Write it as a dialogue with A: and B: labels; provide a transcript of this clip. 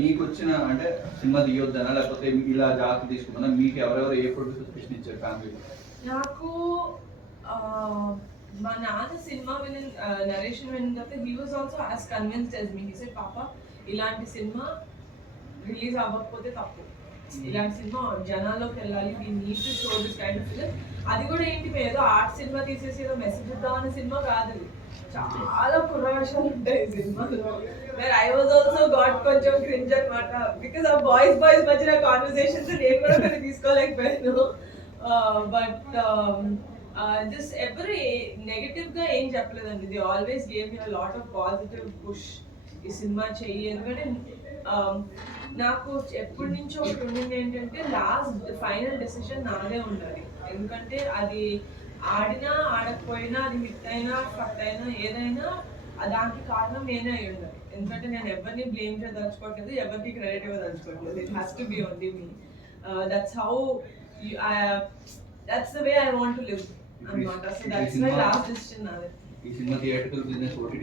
A: మీకు వచ్చిన అంటే సినిమా తీయొద్దనా లేకపోతే ఇలా జాగ్రత్త తీసుకుంటున్నా మీకు ఎవరెవరు ఏ ప్రొడ్యూసర్ ప్రశ్నించారు ఇచ్చారు
B: నాకు మా నాన్న సినిమా విని నరేషన్ విన్న తర్వాత he was also as convinced as me he said పాప ఇలాంటి సినిమా రిలీజ్ అవ్వకపోతే తప్పు. ఇలాంటి సినిమా జనాల్లోకి వెళ్ళాలి we need to show this kind of film అది కూడా ఏంటి ఏదో ఆర్ట్ సినిమా తీసేసి ఏదో మెసేజ్ ఇద్దామనే సినిమా కాదు చాలా పురాషాలు ఉంటాయి సినిమాలో. Where I was also got కొంచెం క్రింజ్ అనమాట బికాస్ ఆ బాయ్స్ బాయ్స్ మధ్య కాన్వర్సేషన్స్ నేను కూడా కొన్ని తీసుకోలేకపోయాను. బట్ జస్ట్ ఎవరి నెగటివ్గా ఏం చెప్పలేదండి. The always gave you lot of positive push ఈ సినిమా చెయ్యి. ఎందుకంటే నాకు ఎప్పటి నుంచో ఒకటి ఉండింది ఏంటంటే లాస్ట్ ఫైనల్ డెసిషన్ నాదే ఉండాలి. ఎందుకంటే అది ఆడినా ఆడకపోయినా అది హిట్ అయినా ఫట్ అయినా ఏదైనా దానికి కారణం నేనే అయి ఉండాలి. ఎందుకంటే నేను ఎవరిని బ్లేమ్ చేయదలుచుకోవట్లేదు ఎవరికి credit ఇవ్వదలుచుకోవట్లేదు. It has to be only me that's how that's the way I want to live అనమాట so that's my last decision నాదే.
A: ఈ సినిమా థియేటర్ బిజినెస్ ఓటీటీ